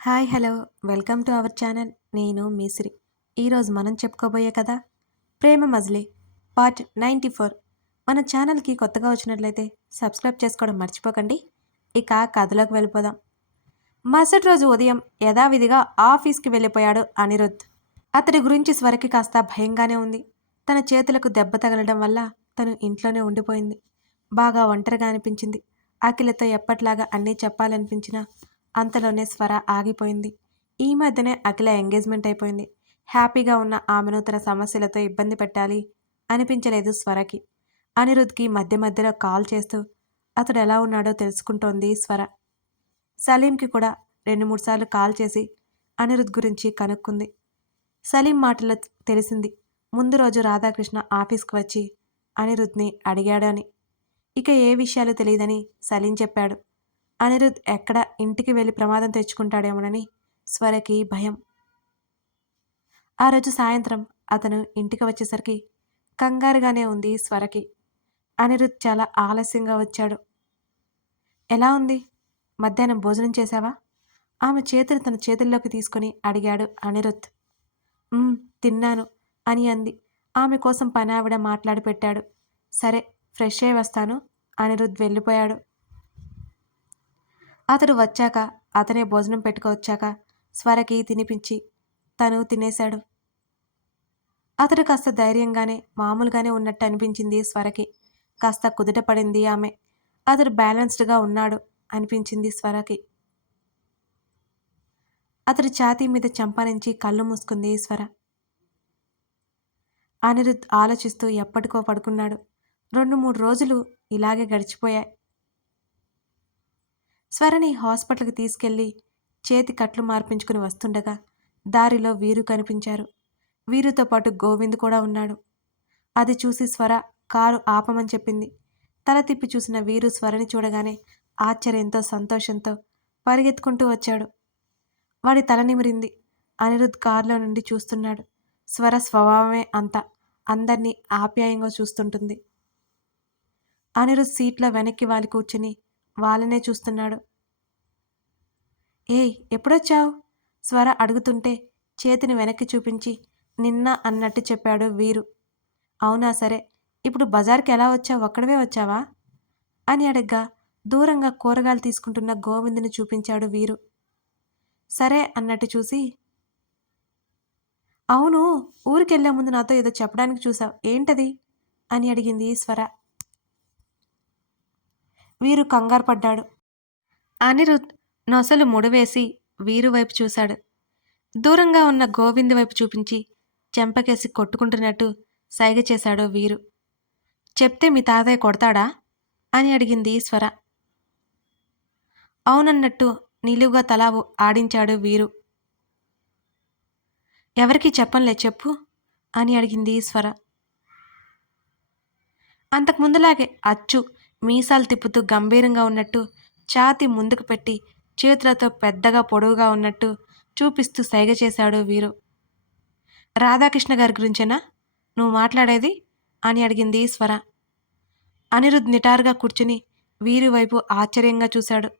Hi hello. Welcome to our channel. నేను మీసిరి. ఈరోజు మనం చెప్పుకోబోయే కదా Prema Majili part ninety four. మన ఛానల్కి కొత్తగా వచ్చినట్లయితే సబ్స్క్రైబ్ చేసుకోవడం మర్చిపోకండి. ఇక కథలోకి వెళ్ళిపోదాం. మరుసటి రోజు ఉదయం యథావిధిగా ఆఫీస్కి వెళ్ళిపోయాడు అనిరుద్ధ్ అతడి గురించి స్వరకి కాస్త భయంగానే ఉంది. తన చేతులకు దెబ్బ తగలడం వల్ల తను ఇంట్లోనే ఉండిపోయింది. బాగా ఒంటరిగా అనిపించింది. అఖిలతో ఎప్పట్లాగా అన్నీ చెప్పాలనిపించినా అంతలోనే స్వర ఆగిపోయింది. ఈ మధ్యనే అఖిల ఎంగేజ్మెంట్ అయిపోయింది. హ్యాపీగా ఉన్న ఆమెను తన సమస్యలతో ఇబ్బంది పెట్టాలి అనిపించలేదు స్వరకి. అనిరుద్ధ్కి మధ్య మధ్యలో కాల్ చేస్తూ అతడు ఎలా ఉన్నాడో తెలుసుకుంటోంది స్వర. సలీంకి కూడా రెండు మూడు సార్లు కాల్ చేసి అనిరుద్ గురించి కనుక్కుంది. సలీం మాటలో తెలిసింది. ముందు రోజు రాధాకృష్ణ ఆఫీస్కి వచ్చి అనిరుద్ని అడిగాడని. ఇక ఏ విషయాలు తెలియదని సలీం చెప్పాడు. అనిరుద్ ఎక్కడ ఇంటికి వెళ్ళి ప్రమాదం తెచ్చుకుంటాడేమోనని స్వరకి భయం. ఆ రోజు సాయంత్రం అతను ఇంటికి వచ్చేసరికి కంగారుగానే ఉంది స్వరకి. అనిరుద్ చాలా ఆలస్యంగా వచ్చాడు. ఎలా ఉంది? మధ్యాహ్నం భోజనం చేశావా? ఆమె చేతులు తన చేతుల్లోకి తీసుకొని అడిగాడు అనిరుద్. తిన్నాను అని అంది. ఆమె కోసం పని ఆవిడ మాట్లాడి పెట్టాడు సరే ఫ్రెష్ అయి వస్తాను అనిరుద్ వెళ్ళిపోయాడు. అతడు వచ్చాక అతనే భోజనం పెట్టుకొచ్చాక స్వరకి తినిపించి తను తినేశాడు. అతడు కాస్త ధైర్యంగానే మామూలుగానే ఉన్నట్టు అనిపించింది స్వరకి. కాస్త కుదుట పడింది ఆమె. అతడు బ్యాలెన్స్డ్గా ఉన్నాడు అనిపించింది స్వరకి. అతడి ఛాతీ మీద చంపనించి కళ్ళు మూసుకుంది స్వర. అనిరుద్ ఆలోచిస్తూ ఎప్పటికో పడుకున్నాడు. రెండు మూడు రోజులు ఇలాగే గడిచిపోయాయి. స్వరని హాస్పిటల్కి తీసుకెళ్ళి చేతి కట్లు మార్పించుకుని వస్తుండగా దారిలో వీరు కనిపించారు. వీరుతో పాటు గోవింద్ కూడా ఉన్నాడు. అది చూసి స్వర కారు ఆపమని చెప్పింది. తల తిప్పి చూసిన వీరు స్వరని చూడగానే ఆశ్చర్యంతో సంతోషంతో పరిగెత్తుకుంటూ వచ్చాడు. వాడి తల నిమిరింది. అనిరుద్ కారులో నుండి చూస్తున్నాడు. స్వర స్వభావమే అంత. అందరినీ ఆప్యాయంగా చూస్తుంటుంది. అనిరుద్ సీట్లో వెనక్కి వాలి కూర్చుని వాళ్ళనే చూస్తున్నాడు. ఏయ్ ఎప్పుడొచ్చావు? స్వర అడుగుతుంటే చేతిని వెనక్కి చూపించి నిన్న అన్నట్టు చెప్పాడు వీరు. అవునా సరే ఇప్పుడు బజార్కి ఎలా వచ్చావు? ఒక్కడవే వచ్చావా? అని అడగ్గా దూరంగా కూరగాయలు తీసుకుంటున్న గోవిందుని చూపించాడు వీరు. సరే అన్నట్టు చూసి అవును ఊరికెళ్ళే ముందు నాతో ఏదో చెప్పడానికి చూసావు ఏంటది? అని అడిగింది స్వర. వీరు కంగారు పడ్డాడు. అనిరుద్ నొసలు ముడివేసి వీరు వైపు చూశాడు. దూరంగా ఉన్న గోవింద్ వైపు చూపించి చెంపకేసి కొట్టుకుంటున్నట్టు సైగ చేశాడు వీరు. చెప్తే మీ తాతయ్య కొడతాడా? అని అడిగింది ఈశ్వర. అవునన్నట్టు నిలువుగా తల ఆడించాడు వీరు. ఎవరికి చెప్పంలే చెప్పు అని అడిగింది ఈశ్వర. అంతకుముందులాగే అచ్చు మీసాలు తిప్పుతూ గంభీరంగా ఉన్నట్టు ఛాతి ముందుకు పెట్టి చేతులతో పెద్దగా పొడవుగా ఉన్నట్టు చూపిస్తూ సైగ చేశాడు వీరు. రాధాకృష్ణ గారి గురించేనా? నువ్వు మాట్లాడేది? అని అడిగింది స్వర అనిరుద్ నిటారుగా కూర్చుని వీరు వైపు ఆశ్చర్యంగా చూశాడు.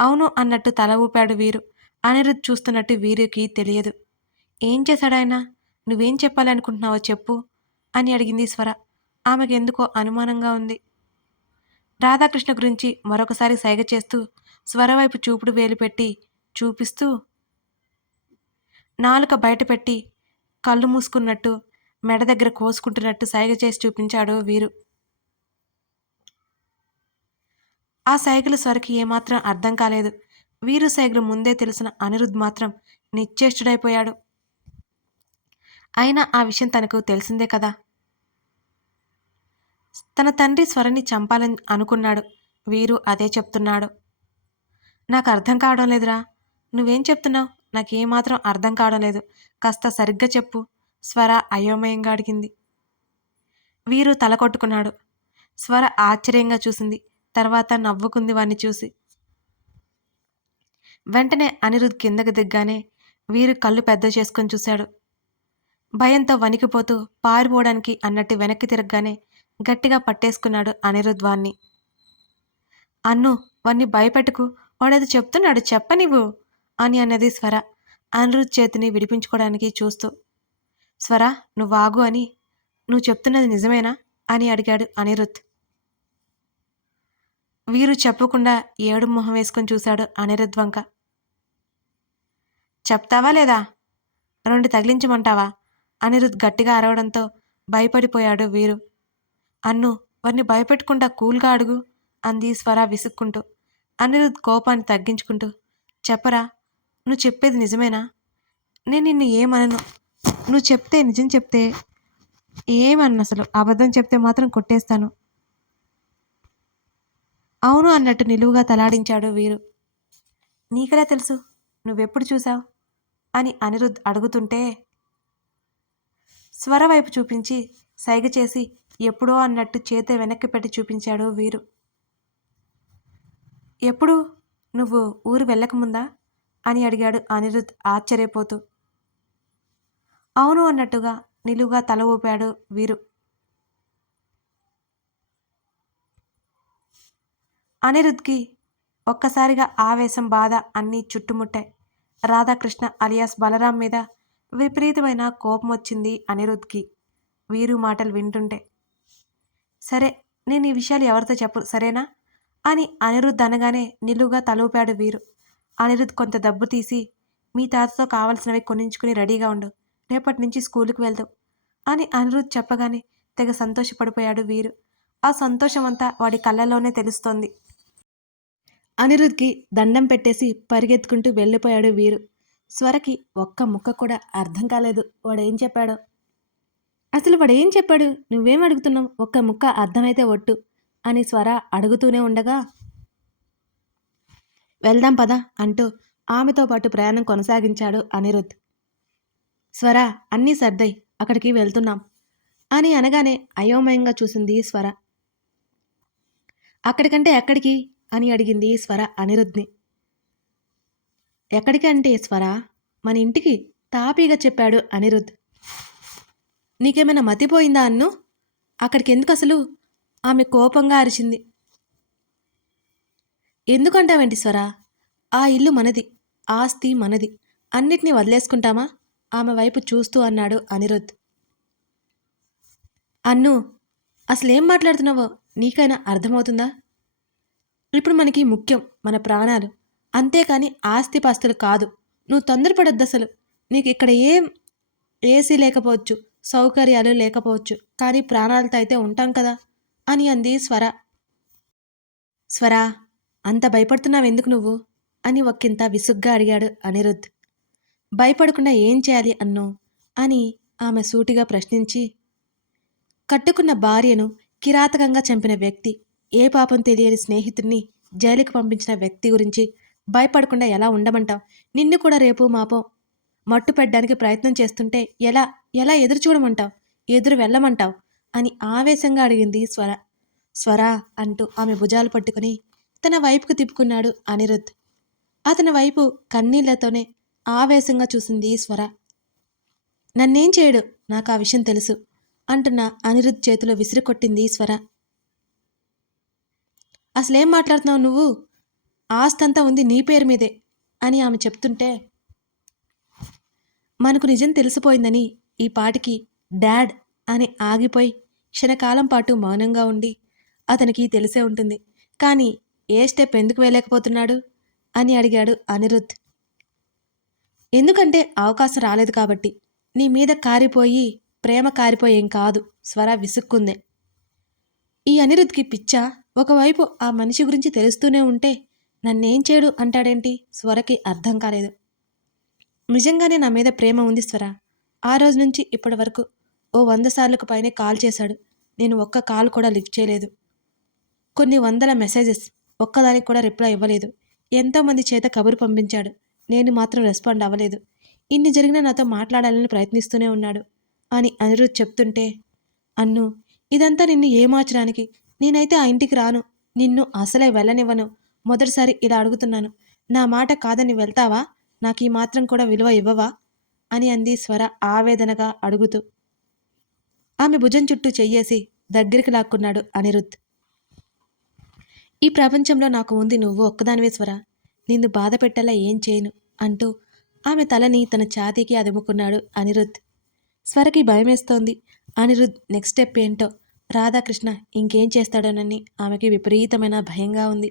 అవును అన్నట్టు తల ఊపాడు వీరు. అనిరుద్ చూస్తున్నట్టు వీరికి తెలియదు. ఏం చేశాడాయన? నువ్వేం చెప్పాలనుకుంటున్నావో చెప్పు అని అడిగింది స్వర ఆమెకు ఎందుకో అనుమానంగా ఉంది. రాధాకృష్ణ గురించి మరొకసారి సైగ చేస్తూ స్వరవైపు చూపుడు వేలు పెట్టి చూపిస్తూ నాలుక బయటపెట్టి కళ్ళు మూసుకున్నట్టు మెడ దగ్గర కోసుకుంటున్నట్టు సైగ చేసి చూపించాడు వీరు. ఆ సైగలు స్వరకి ఏమాత్రం అర్థం కాలేదు. వీరు సైగలు ముందే తెలిసిన అనిరుద్ మాత్రం నిశ్చేష్టుడైపోయాడు. అయినా ఆ విషయం తనకు తెలిసిందే కదా? తన తండ్రి స్వరని చంపాలని అనుకున్నాడు. వీరు అదే చెప్తున్నాడు. నాకు అర్థం కావడం లేదురా. నువ్వేం చెప్తున్నావు? నాకేమాత్రం అర్థం కావడం లేదు. కాస్త సరిగ్గా చెప్పు. స్వర అయోమయంగా అడిగింది. వీరు తల కొట్టుకున్నాడు. స్వర ఆశ్చర్యంగా చూసింది. తర్వాత నవ్వుకుంది వాణ్ణి చూసి. వెంటనే అనిరుద్ కిందకి దిగ్గానే వీరు కళ్ళు పెద్ద చేసుకొని చూశాడు. భయంతో వణికిపోతూ పారిపోవడానికి అన్నట్టు వెనక్కి తిరగగానే గట్టిగా పట్టేసుకున్నాడు అనిరుద్ వాణ్ణి అన్ను వాణ్ణి భయపెట్టుకు వాడేది చెప్తున్నాడు చెప్పనివ్వు అని అన్నది స్వర. అనిరుద్ చేతిని విడిపించుకోవడానికి చూస్తూ స్వర నువ్వు ఆగు అని నువ్వు చెప్తున్నది నిజమేనా అని అడిగాడు అనిరుద్. వీరు చెప్పకుండా ఏడు మొహం వేసుకొని చూశాడు అనిరుద్ వంక. చెప్తావా లేదా? రెండు తగిలించమంటావా? అనిరుద్ గట్టిగా అరవడంతో భయపడిపోయాడు వీరు. అన్ను వారిని భయపెట్టకుండా కూల్గా అడుగు అంది స్వర విసుక్కుంటూ. అనిరుద్ కోపాన్ని తగ్గించుకుంటూ చెప్పరా నువ్వు చెప్పేది నిజమేనా? నేను నిన్ను ఏమనను? నువ్వు చెప్తే నిజం చెప్తే ఏమన్ను అసలు? అబద్ధం చెప్తే మాత్రం కొట్టేస్తాను. అవును అన్నట్టు నిలువుగా తలాడించాడు వీరు. నీకెలా తెలుసు? నువ్వెప్పుడు చూసావు అని అనిరుద్ అడుగుతుంటే స్వర వైపు చూపించి సైగ చేసి ఎప్పుడో అన్నట్టు చేతే వెనక్కి పెట్టి చూపించాడు వీరు. ఎప్పుడు? నువ్వు ఊరు వెళ్ళకముందా? అని అడిగాడు అనిరుద్ ఆశ్చర్యపోతూ. అవును అన్నట్టుగా నిలువుగా తల ఊపాడు వీరు. అనిరుద్కి ఒక్కసారిగా ఆవేశం బాధ అన్నీ చుట్టుముట్టాయి. రాధాకృష్ణ అలియాస్ బలరాం మీద విపరీతమైన కోపం వచ్చింది అనిరుద్కి. వీరు మాటలు వింటుంటే సరే నేను ఈ విషయాలు ఎవరితో చెప్పు సరేనా? అని అనిరుద్ధ్ అనగానే నిలువుగా తలూపాడు వీరు. అనిరుద్ధ్ కొంత డబ్బు తీసి మీ తాతతో కావలసినవి కొనించుకుని రెడీగా ఉండు రేపటి నుంచి స్కూలుకు వెళ్దాం అని అనిరుద్ధ్ చెప్పగానే తెగ సంతోషపడిపోయాడు వీరు. ఆ సంతోషమంతా వాడి కళ్ళలోనే తెలుస్తోంది. అనిరుద్ధ్కి దండం పెట్టేసి పరిగెత్తుకుంటూ వెళ్ళిపోయాడు వీరు. స్వరకి ఒక్క ముక్క కూడా అర్థం కాలేదు. వాడేం చెప్పాడో? అసలు వాడేం చెప్పాడు? నువ్వేం అడుగుతున్నావు? ఒక్క ముక్క అర్థమైతే ఒట్టు అని స్వర అడుగుతూనే ఉండగా వెళ్దాం పదా అంటూ ఆమెతో పాటు ప్రయాణం కొనసాగించాడు అనిరుద్. స్వర అన్నీ సర్దై అక్కడికి వెళ్తున్నాం అని అనగానే అయోమయంగా చూసింది స్వర. అక్కడికంటే ఎక్కడికి? అని అడిగింది స్వర అనిరుద్ని. ఎక్కడికి అంటే స్వర మన ఇంటికి తాపీగా చెప్పాడు అనిరుద్. నీకేమైనా మతిపోయిందా అన్ను? అక్కడికి ఎందుకు అసలు ఆమె కోపంగా అరిచింది. ఎందుకంటావేంటి స్వరా? ఆ ఇల్లు మనది ఆస్తి మనది. అన్నిటినీ వదిలేసుకుంటామా? ఆమె వైపు చూస్తూ అన్నాడు అనిరుద్. అన్ను అసలేం మాట్లాడుతున్నావో? నీకైనా అర్థమవుతుందా? ఇప్పుడు మనకి ముఖ్యం మన ప్రాణాలు. అంతేకాని ఆస్తిపాస్తులు కాదు. నువ్వు తొందరపడొద్దు అసలు నీకు ఇక్కడ ఏం ఏసీ లేకపోవచ్చు. సౌకర్యాలు లేకపోవచ్చు. కానీ ప్రాణాలతో అయితే ఉంటాం కదా? అని అంది స్వర. స్వర అంత భయపడుతున్నావెందుకు నువ్వు? అని ఒక్కింత విసుగ్గా అడిగాడు అనిరుద్ధ్. భయపడకుండా ఏం చేయాలి అన్ను? అని ఆమె సూటిగా ప్రశ్నించి కట్టుకున్న భార్యను కిరాతకంగా చంపిన వ్యక్తి ఏ పాపం తెలియని స్నేహితుడిని జైలుకి పంపించిన వ్యక్తి గురించి భయపడకుండా ఎలా ఉండమంటావు? నిన్ను కూడా రేపు మాపం. మట్టు పెట్టడానికి ప్రయత్నం చేస్తుంటే ఎలా ఎలా ఎదురు చూడమంటావు? ఎదురు వెళ్ళమంటావు? అని ఆవేశంగా అడిగింది స్వర స్వర అంటూ ఆమె భుజాలు పట్టుకుని తన వైపుకు తిప్పుకున్నాడు అనిరుద్ అతని వైపు కన్నీళ్ళతోనే ఆవేశంగా చూసింది స్వర నన్నేం చేయడు నాకు ఆ విషయం తెలుసు అంటున్న అనిరుద్ చేతిలో విసిరికొట్టింది స్వర అసలేం మాట్లాడుతున్నావు నువ్వు? ఆస్తంతా ఉంది నీ పేరు మీదే అని ఆమె చెప్తుంటే మనకు నిజం తెలిసిపోయిందని ఈ పాటికి డాడ్ అని ఆగిపోయి క్షణకాలం పాటు మౌనంగా ఉండి అతనికి తెలిసే ఉంటుంది. కానీ ఏ స్టెప్ ఎందుకు వేయలేకపోతున్నాడు అని అడిగాడు అనిరుద్ధ్. ఎందుకంటే అవకాశం రాలేదు కాబట్టి నీ మీద కారిపోయి ప్రేమ కారిపోయేం కాదు. స్వర విసుక్కుందే. ఈ అనిరుద్ధ్కి పిచ్చా ఒకవైపు ఆ మనిషి గురించి తెలుస్తూనే ఉంటే నన్నేం చేయడు అంటాడేంటి? స్వరకి అర్థం కాలేదు. నిజంగానే నా మీద ప్రేమ ఉంది స్వర? ఆ రోజు నుంచి ఇప్పటి వరకు ఓ వంద సార్లకు పైనే కాల్ చేశాడు. నేను ఒక్క కాల్ కూడా లిఫ్ట్ చేయలేదు. కొన్ని వందల మెసేజెస్ ఒక్కదానికి కూడా రిప్లై ఇవ్వలేదు. ఎంతోమంది చేత కబురు పంపించాడు. నేను మాత్రం రెస్పాండ్ అవ్వలేదు. ఇన్ని జరిగినా నాతో మాట్లాడాలని ప్రయత్నిస్తూనే ఉన్నాడు. అని అనిరుద్ చెప్తుంటే అన్ను ఇదంతా నిన్ను ఏమార్చడానికి? నేనైతే ఆ ఇంటికి రాను. నిన్ను అసలే వెళ్ళనివ్వను. మొదటిసారి ఇలా అడుగుతున్నాను. నా మాట కాదని వెళ్తావా? నాకు ఈ మాత్రం కూడా విలువ ఇవ్వవా? అని అంది స్వర ఆవేదనగా అడుగుతూ. ఆమె భుజం చుట్టూ చెయ్యేసి దగ్గరికి లాక్కున్నాడు అనిరుద్ ఈ ప్రపంచంలో నాకు ఉంది నువ్వు ఒక్కదానివే స్వర. నిన్ను బాధ పెట్టేలా ఏం చేయను అంటూ ఆమె తలని తన ఛాతీకి అదుముకున్నాడు అనిరుద్ స్వరకి భయమేస్తోంది. అనిరుద్ నెక్స్ట్ స్టెప్ ఏంటో? రాధాకృష్ణ ఇంకేం చేస్తాడోనని ఆమెకి విపరీతమైన భయంగా ఉంది.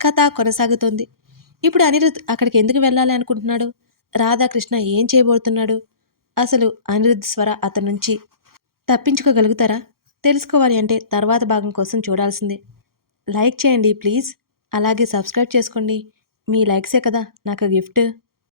కథ కొనసాగుతోంది. ఇప్పుడు అనిరుద్ అక్కడికి ఎందుకు వెళ్ళాలి అనుకుంటున్నాడు? రాధాకృష్ణ ఏం చేయబోతున్నాడు? అసలు అనిరుద్ధ్ స్వర అతని నుంచి తప్పించుకోగలుగుతారా? తెలుసుకోవాలి అంటే తర్వాత భాగం కోసం చూడాల్సిందే. లైక్ చేయండి ప్లీజ్. అలాగే సబ్స్క్రైబ్ చేసుకోండి. మీ లైక్సే కదా నాకు గిఫ్ట్.